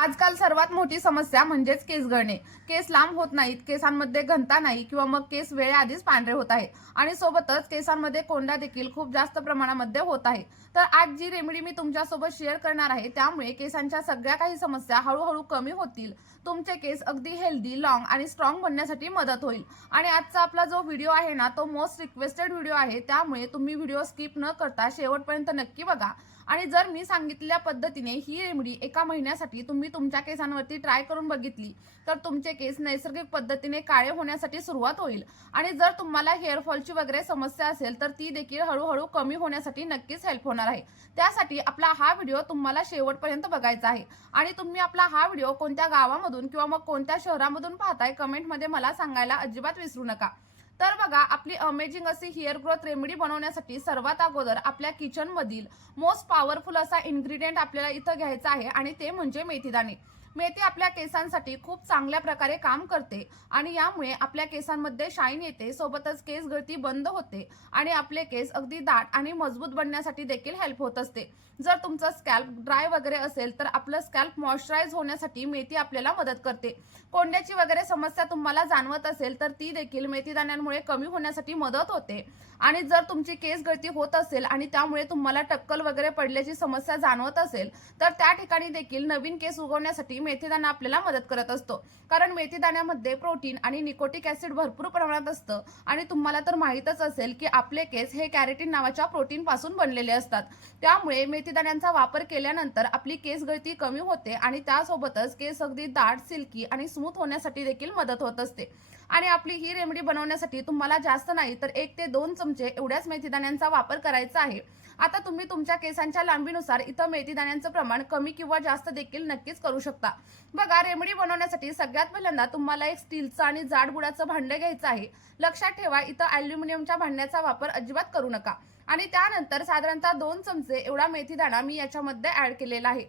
आजकाल सर्वात मोठी समस्या म्हणजेच केस गळणे. केस लांब होत नाहीत, केसांमध्ये घनता नाही किंवा मग केस वेळेआधीच पांढरे होत आहे आणि सोबतच केसांमध्ये कोंडा देखील खूप जास्त प्रमाणामध्ये होत आहे. तर आज जी रेमेडी मी तुमच्यासोबत शेअर करणार आहे त्यामुळे केसांच्या सगळ्या काही समस्या हळूहळू कमी होतील. तुमचे केस अगदी हेल्दी, लॉंग आणि स्ट्रॉंग बनण्यासाठी मदत होईल. आणि आजचा आपला जो व्हिडिओ आहे ना तो मोस्ट रिक्वेस्टेड व्हिडिओ आहे, त्यामुळे तुम्ही व्हिडिओ स्किप न करता शेवटपर्यंत नक्की बघा. आणि जर मी सांगितलेल्या पद्धतीने ही रेमेडी एका महिन्यासाठी तुम्ही तुमच्या केसांवरती ट्राय करून बघितली तर तुमचे केस नैसर्गिक पद्धतीने काळे होण्यासाठी सुरुवात होईल. आणि जर तुम्हाला हेअरफॉलची वगैरे समस्या असेल तर ती देखील हळूहळू कमी होण्यासाठी नक्कीच हेल्प होणार आहे. त्यासाठी आपला हा व्हिडिओ तुम्हाला शेवटपर्यंत बघायचा आहे. आणि तुम्ही आपला हा व्हिडिओ कोणत्या गावामधून किंवा मग कोणत्या शहरामधून पाहताय कमेंटमध्ये मला सांगायला अजिबात विसरू नका. तर बघा, आपली अमेजिंग अशी हेअर ग्रोथ रेमेडी बनवण्यासाठी सर्वात अगोदर आपल्या किचन मधील मोस्ट पॉवरफुल असा इन्ग्रेडियंट आपल्याला इथं घ्यायचा आहे आणि ते म्हणजे मेथीदाणे. मेथी आपल्या केसांसाठी खूप चांगल्या प्रकारे काम करते आणि यामुळे आपल्या केसांमध्ये शाईन येते, सोबतच केस गळती बंद होते आणि आपले केस अगदी दाट आणि मजबूत बनण्यासाठी देखील हेल्प होत असते. जर तुमचं स्कॅल्प ड्राय वगैरे असेल तर आपलं स्कॅल्प मॉइश्चराइज होण्यासाठी मेथी आपल्याला मदत करते. कोंड्याची वगैरे समस्या तुम्हाला जाणवत असेल तर ती देखील मेथी दाण्यांमुळे कमी होण्यासाठी मदत होते. आणि जर तुमची केस गळती होत असेल आणि त्यामुळे तुम्हाला टक्कल वगैरे पडल्याची समस्या जाणवत असेल तर त्या ठिकाणी देखील नवीन केस उगवण्यासाठी मेथीदाणा आपल्याला मदत करत असतो. कारण मेथीदाण्यामध्ये प्रोटीन आणि निकोटिक ऍसिड भरपूर प्रमाणात असतं आणि तुम्हाला तर माहीतच असेल की आपले केस हे कॅरेटीन नावाच्या प्रोटीन पासून बनलेले असतात. त्यामुळे मेथीदाण्यांचा वापर केल्यानंतर आपली केस गळती कमी होते आणि त्यासोबतच केस अगदी दाट, सिल्की आणि स्मूथ होण्यासाठी देखील मदत होत असते. आणि आपली ही रेमेडी बनवण्यासाठी तुम्हाला जास्त नाही तर 1 ते 2 चमचे एवढ्याच मेथीदाण्यांचा वापर करायचा आहे. आता तुम्ही तुमच्या केसांच्या लांबीनुसार इथं मेथीदाण्यांचं प्रमाण कमी किंवा जास्त देखील नक्कीच करू शकता. बघा, रेमेडी बनवण्यासाठी सगळ्यात पहिल्यांदा तुम्हाला एक स्टीलचं आणि जाड बुडाचं भांडं घ्यायचं आहे. लक्षात ठेवा, इथं अॅल्युमिनियमच्या भांड्याचा वापर अजिबात करू नका. आणि त्यानंतर साधारणतः 2 चमचे एवढा मेथीदाणा मी याच्यामध्ये ऍड केलेला आहे.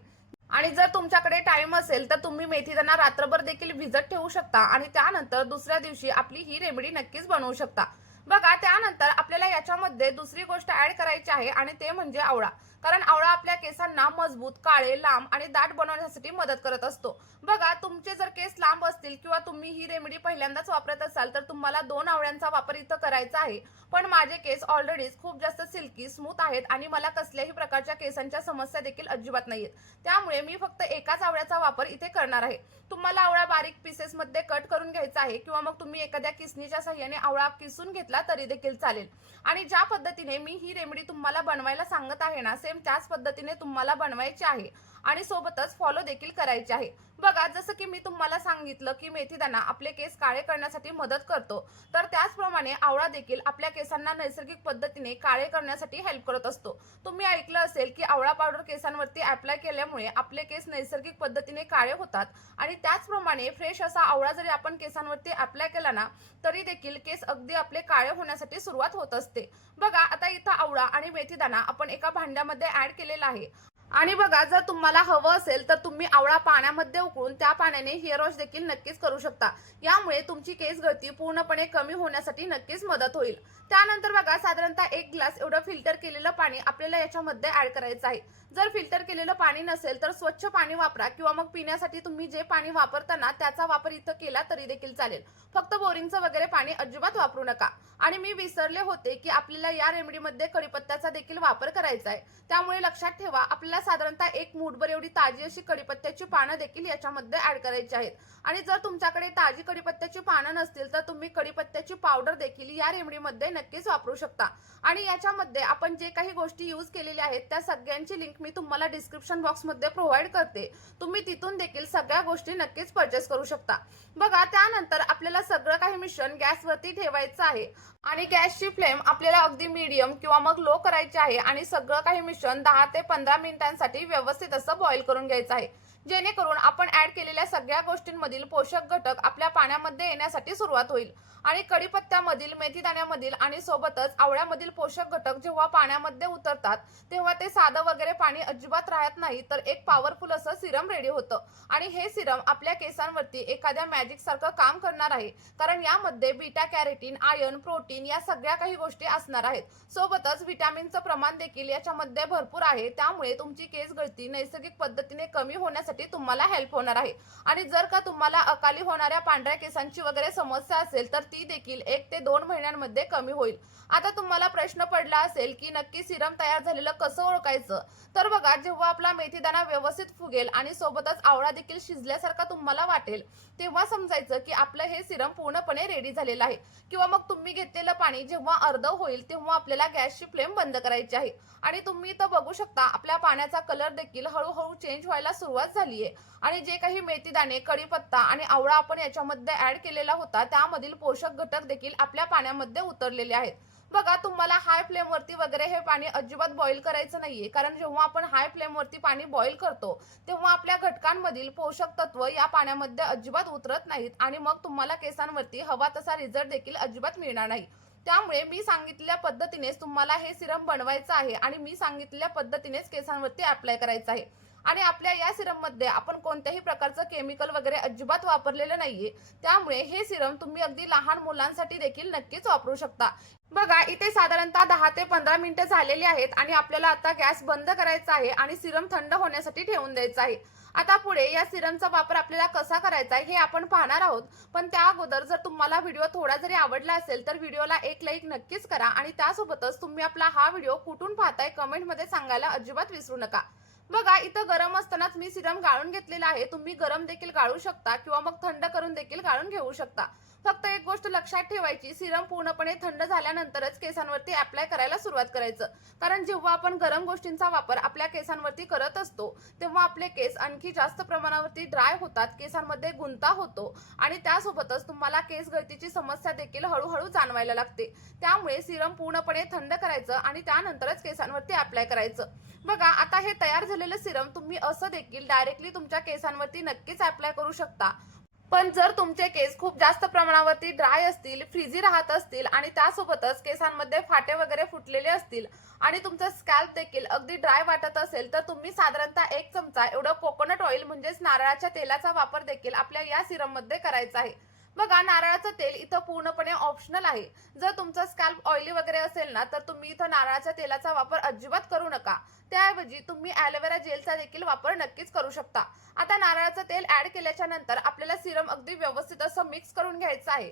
आणि जर तुमच्याकडे टाइम असेल तर तुम्ही मेथीदाणा रात्रभर देखील भिजत ठेवू शकता आणि त्यानंतर दुसऱ्या दिवशी आपली ही रेमेडी नक्कीच बनवू शकता. बघा, त्यानंतर आपल्याला याच्यामध्ये दुसरी गोष्ट ऍड करायची आहे आणि ते म्हणजे आवळा. कारण आवळा आपल्या केसांना मजबूत, काळे, लांब आणि दाट बनवण्यासाठी मदत करत असतो. बघा, तुमचे जर केस लांब असतील किंवा तुम्ही ही रेमेडी पहिल्यांदाच वापरत असाल तर तुम्हाला 2 आवळ्यांचा वापर इथं करायचा आहे. पण माझे केस ऑलरेडीच खूप जास्त सिल्की, स्मूथ आहेत आणि मला कसल्याही प्रकारच्या केसांच्या समस्या देखील अजिबात नाहीयेत. त्यामुळे मी फक्त एकाच आवळ्याचा वापर इथे करणार आहे. तुम्हाला आवळा बारीक पीसेस मध्ये कट करून घ्यायचा आहे किंवा मग तुम्ही एखाद्या किसणीच्या साहाय्याने आवळा किसून घेतला तरी देखील चालेल. आणि ज्या पद्धतीने मी ही रेमेडी तुम्हाला बनवायला सांगत आहे ना, सेम त्याच पद्धतीने तुम्हाला बनवायची आहे आणि सोबतच फॉलो देखील करायचे आहे. बघा, जसं की मी तुम्हाला सांगितलं की मेथीदाणा आपले केस काळे करण्यासाठी मदत करतो, तर त्याचप्रमाणे आवळा देखील आपल्या केसांना नैसर्गिक पद्धतीने काळे करण्यासाठी हेल्प करत असतो. तुम्ही ऐकलं असेल की आवळा पावडर केसांवरती अप्लाय केल्यामुळे आपले केस नैसर्गिक पद्धतीने काळे होतात आणि त्याचप्रमाणे फ्रेश असा आवळा जरी आपण केसांवरती अप्लाय केला ना तरी देखील केस अगदी आपले काळे होण्यासाठी सुरुवात होत असते. बघा, आता इथं आवळा आणि मेथीदाणा आपण एका भांड्यामध्ये ऍड केलेला आहे. आणि बघा, जर तुम्हाला हवं असेल तर तुम्ही आवळा पाण्यामध्ये उकळून त्या पाण्याने हेअर वॉश देखील नक्कीच करू शकता. यामुळे तुमची केस गळती पूर्णपणे कमी होण्यासाठी नक्कीच मदत होईल. त्यानंतर बघा, साधारणतः 1 ग्लास एवढं फिल्टर केलेलं पाणी आपल्याला याच्यामध्ये ऍड करायचं आहे. जर फिल्टर केलेलं पाणी नसेल तर स्वच्छ पाणी वापरा किंवा मग पिण्यासाठी तुम्ही जे पाणी वापरताना त्याचा वापर इथं केला तरी देखील चालेल. फक्त बोरिंगचं वगैरे पाणी अजिबात वापरू नका. आणि मी विसरले होते की आपल्याला या रेमेडीमध्ये कढीपत्त्याचा देखील वापर करायचा आहे. त्यामुळे लक्षात ठेवा, आपल्याला साधारणतः 1 मूठभर एवढी ताजी अशी कढीपत्त्याची पानं देखील याच्यामध्ये ऍड करायची आहेत. आणि जर तुमच्याकडे ताजी कढीपत्त्याची पानं नसतील तर तुम्ही कढीपत्त्याची पावडर देखील या रेमेडीमध्ये नक्कीच वापरू शकता. आणि याच्यामध्ये आपण जे काही गोष्टी यूज केलेल्या आहेत त्या सगळ्यांची लिंक मी तुम्हाला डिस्क्रिप्शन बॉक्समध्ये प्रोव्हाइड करते. तुम्ही तिथून देखील सगळ्या गोष्टी नक्कीच परचेस करू शकता. बघा, त्यानंतर आपल्याला सगळं काही मिश्रण गॅसवरती ठेवायचं आहे आणि गॅसची फ्लेम आपल्याला अगदी मीडियम किंवा मग लो करायची आहे आणि सगळं काही मिश्रण 10 ते 15 मिनिटांसाठी व्यवस्थित असं बॉईल करून घ्यायचं आहे, जेणेकरून आपण ऍड केलेल्या सगळ्या गोष्टींमधील पोषक घटक आपल्या पाण्यामध्ये येण्यासाठी सुरुवात होईल. आणि कढीपत्त्यामधील, मेथीदाण्यामधील आणि सोबतच आवळ्यामधील पोषक घटक जेव्हा पाण्यामध्ये उतरतात तेव्हा ते साधं वगैरे पाणी अजिबात राहत नाही तर एक पॉवरफुल असं सिरम रेडी होतं. आणि हे सिरम आपल्या केसांवरती एखाद्या मॅजिक सारखं काम करणार आहे. कारण यामध्ये बीटा कॅरोटीन, आयर्न, प्रोटीन या सगळ्या काही गोष्टी असणार आहेत. सोबतच व्हिटॅमिनचं प्रमाण देखील याच्यामध्ये भरपूर आहे. त्यामुळे तुमची केस गळती नैसर्गिक पद्धतीने कमी होण्यासाठी करण्यासाठी तुम्हाला हेल्प होणार आहे। आणि जर का तुम्हाला अकाली होणाऱ्या पांढऱ्या केसांची वगैरे समस्या असेल तर ती देखील 1 ते 2 महिन्यांमध्ये कमी होईल। आता तुम्हाला प्रश्न पडला असेल की नक्की सिरम तयार झालेलं कसं ओळखायचं? तर बघा, जेव्हा आपला मेथीदाणा व्यवस्थित फुगेल आणि सोबतच आवळा देखील शिजल्यासारखा तुम्हाला वाटेल, तेव्हा समजायचं की आपलं हे सिरम पूर्णपणे रेडी झालेलं आहे। किंवा मग तुम्ही घेतलेलं पाणी जेव्हा अर्ध होईल तेव्हा आपल्याला गॅसची फ्लेम बंद करायची आहे। आणि तुम्ही इथं बघू शकता आपल्या पाण्याचा कलर देखील हळूहळू चेंज व्हायला सुरुवात झाली आहे। आणि जे काही मेथीदाणे, कढीपत्ता आणि आवळा आपण याच्यामध्ये ऍड केलेला होता त्यामधील पोषक घटक देखील आपल्या पाण्यामध्ये उतरलेले आहेत। बघा, तुम्हाला हाय फ्लेम वरती वगैरे हे पाणी अजिबात बॉईल करायचं नाहीये, कारण जेव्हा आपण हाय फ्लेम वरती पाणी बॉईल करतो तेव्हा आपल्या घटकांमधील पोषक तत्व या पाण्यामध्ये अजिबात उतरत नाहीत आणि मग तुम्हाला केसांवरती हवा तसा रिझल्ट देखील अजिबात मिळणार नाही। त्यामुळे मी सांगितलेल्या पद्धतीनेच तुम्हाला हे सिरम बनवायचं आहे आणि मी सांगितलेल्या पद्धतीनेच केसांवरती अप्लाय करायचं आहे। आणि आपल्या या सिरम मध्ये आपण कोणत्याही प्रकारचं केमिकल वगैरे अजिबात वापरलेलं नाहीये, त्यामुळे हे सिरम तुम्ही अगदी लहान मुलांसाठी देखील नक्कीच वापरू शकता। बघा, इथे साधारणतः 10 ते 15 मिनिटं झालेली आहेत आणि आपल्याला आता गॅस बंद करायचा आहे आणि सिरम थंड होण्यासाठी ठेवून द्यायचं आहे। आता पुढे या सिरमचा वापर आपल्याला कसा करायचा आहे हे आपण पाहणार आहोत, पण त्या अगोदर जर तुम्हाला व्हिडिओ थोडा जरी आवडला असेल तर व्हिडिओला एक लाईक नक्कीच करा आणि त्यासोबतच तुम्ही आपला हा व्हिडिओ कुठून पाहताय कमेंटमध्ये सांगायला अजिबात विसरू नका। बघा, इथं गरम असतानाच मी सिरम गाळून घेतलेला आहे। तुम्ही गरम देखील गाळू शकता किंवा मग थंड करून देखील गाळून घेऊ शकता। फक्त एक गोष्ट लक्षात ठेवायची, सिरम पूर्णपणे थंड झाल्यानंतरच केसांवरती अप्लाय करायला सुरुवात करायचं, कारण जेव्हा आपण गरम गोष्टींचा वापर आपल्या केसांवरती करत असतो तेव्हा आपले केस आणखी जास्त प्रमाणावरती ड्राय होतात, केसांमध्ये गुंता होतो आणि त्यासोबतच तुम्हाला केस गळतीची समस्या देखील हळूहळू जाणवायला लागते। त्यामुळे सिरम पूर्णपणे थंड करायचं आणि त्यानंतरच केसांवरती अप्लाय करायचं। बघा, आता हे तयार झालेलं सिरम तुम्ही असं देखील डायरेक्टली तुमच्या केसांवरती नक्कीच अप्लाय करू शकता। पण जर तुमचे केस खूप जास्त प्रमाणावरती ड्राय असतील, फ्रीझी राहत असतील आणि त्यासोबतच केसांमध्ये फाटे वगैरे फुटलेले असतील आणि तुमचं स्कॅल्प देखील अगदी ड्राय वाटत असेल तर तुम्ही साधारणतः 1 चमचा एवढं कोकोनट ऑइल म्हणजेच नारळाच्या तेलाचा वापर देखील आपल्या या सिरम मध्ये करायचा आहे। बघा, नारळाचं तेल इथं पूर्णपणे ऑप्शनल आहे। जर तुमचा स्कॅल्प ऑइली वगैरे असेल ना तर तुम्ही इथं नारळाच्या तेलाचा वापर अजिबात करू नका, त्याऐवजी तुम्ही ॲलोवेरा जेलचा देखील वापर नक्कीच करू शकता। आता नारळाचं तेल ऍड केल्याच्या नंतर आपल्याला सिरम अगदी व्यवस्थित असं मिक्स करून घ्यायचं आहे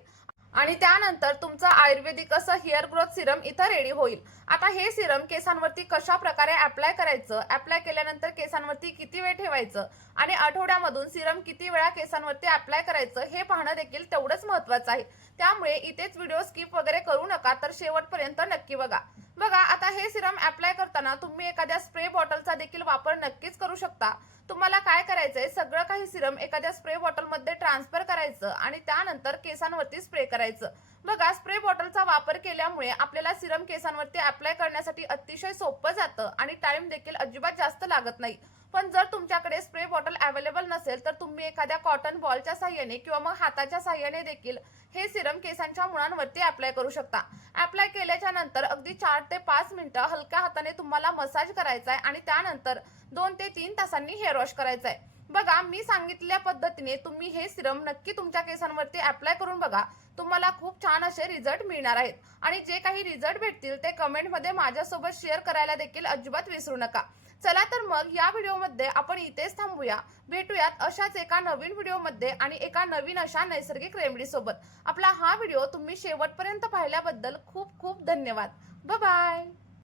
आणि त्यानंतर तुमचं आयुर्वेदिक असं हेअर ग्रोथ सिरम इथं रेडी होईल। आता हे सिरम केसांवरती कशा प्रकारे अप्लाय करायचं, अप्लाय केल्यानंतर केसांवरती किती वेळ ठेवायचं आणि आठवड्यामधून सिरम किती वेळा केसांवरती अप्लाय करायचं हे पाहणं देखील तेवढंच महत्त्वाचं आहे। त्यामुळे इथेच व्हिडिओ स्किप वगैरे करू नका, तर शेवटपर्यंत नक्की बघा। बघा, आता हे सिरम अप्लाय करताना तुम्ही एखाद्या स्प्रे बॉटलचा देखील वापर नक्कीच करू शकता। तुम्हाला काय करायचंय, सगळं काही सिरम एखाद्या स्प्रे बॉटलमध्ये ट्रान्सफर करायचं आणि त्यानंतर केसांवरती स्प्रे करायचं। बघा, स्प्रे बॉटलचा वापर केल्यामुळे आपल्याला सिरम केसांवरती अप्लाय करण्यासाठी अतिशय सोपं जातं आणि टाइम देखील अजिबात जास्त लागत नाही। पण जर तुमच्याकडे स्प्रे बॉटल अवेलेबल नसेल तर तुम्ही एखाद्या कॉटन बॉलच्या साहाय्याने किंवा मग हाताच्या साहाय्याने देखील हे सिरम केसांच्या मुळांवरती अप्लाय करू शकता। अप्लाय केल्याच्या नंतर अगदी 4 ते 5 मिनिटं हलक्या हाताने तुम्हाला मसाज करायचा आहे आणि त्यानंतर 2 ते 3 तासांनी हेअर वॉश करायचा आहे। बघा, मी सांगितलेल्या पद्धतीने तुम्ही हे सिरम नक्की तुमच्या केसांवरती अप्लाय करून बघा, तुम्हाला खूप छान असे रिझल्ट मिळणार आहेत। आणि जे काही रिझल्ट भेटतील ते कमेंटमध्ये माझ्यासोबत शेअर करायला देखील अजिबात विसरू नका। चला तर मग या व्हिडिओमध्ये आपण इथेच थांबूया। भेटूयात अशाच एका नवीन व्हिडिओमध्ये आणि एका नवीन अशा नैसर्गिक रेमेडी सोबत। आपला हा व्हिडिओ तुम्ही शेवटपर्यंत पाहिल्याबद्दल खूप खूप धन्यवाद। Bye bye.